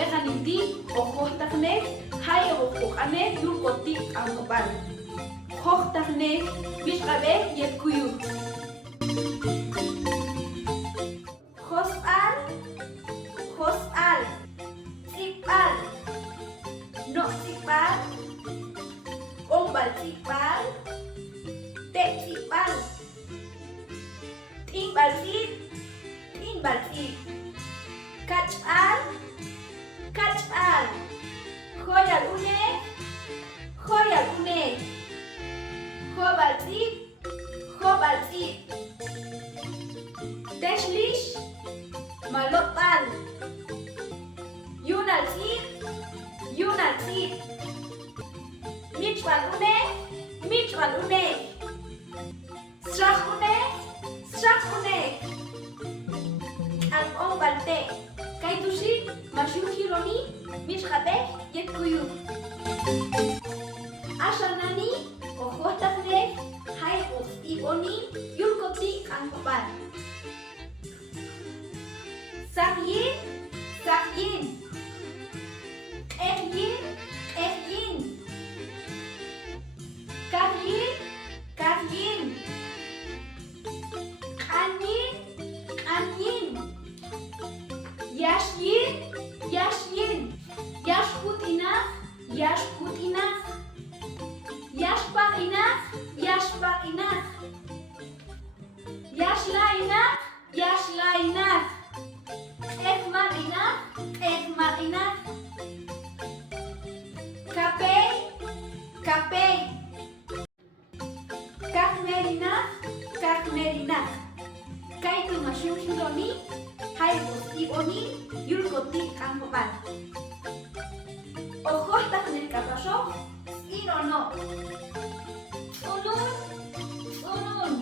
Mehanindi ojohtakne hay ojokane yurkoti angopal. Hohtakne bishkabe yetkuyu. Hosal, hosal, sipal, no sipal, ombal sipal, te sipal, timbal sip, kachal, kachal, hoyal une, hobal sip, teshlish, malopal, yunal sip, michwal une, strach une, al ombalte, kaitushi, mashukironi, mishkabe, yetkuyu. Ashanani, ojohtakne, hay iboni, yurkoti angopal. Sakyin, Ehyin, Kahyin, Kanyin, Yashyin, Yashputinach, Yashpainach, Yashlainach, Ekmarinach, Kapei, Kakmerinach, Kaitu mashumshironi, haibos iboni, yurkoti angopal. Ojohtakne kapashoh, irono. Unun,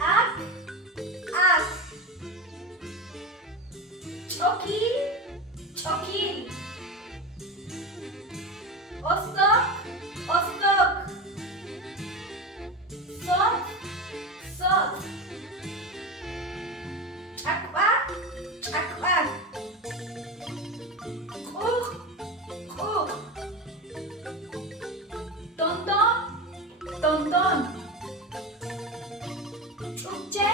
ak, chokil, ostok, sot, chakbak, kuk, tonton, chukche,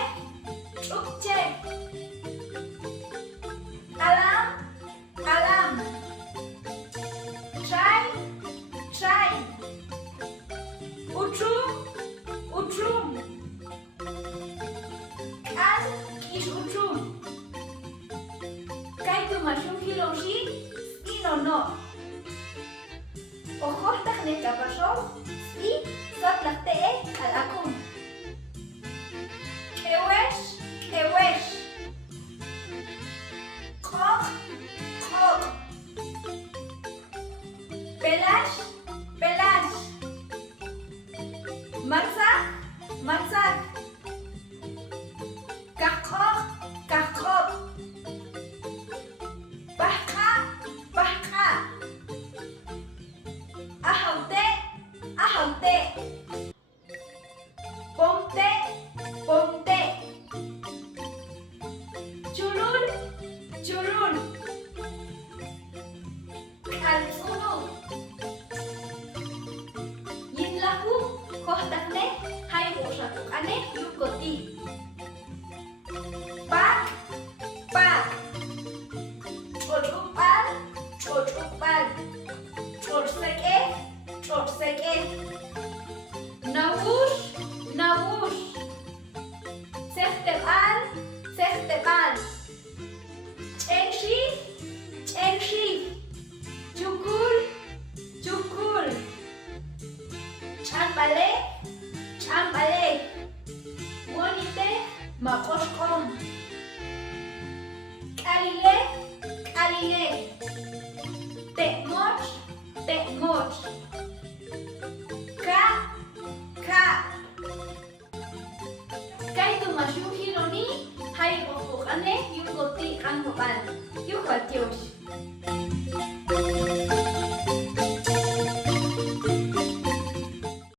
alam, try, utrum, kan, kish utrum, kaitu mashum hiloshi, inono. Ojohtakne kapashoh, y sotlakte al akun. Kewesh, kok, pelash,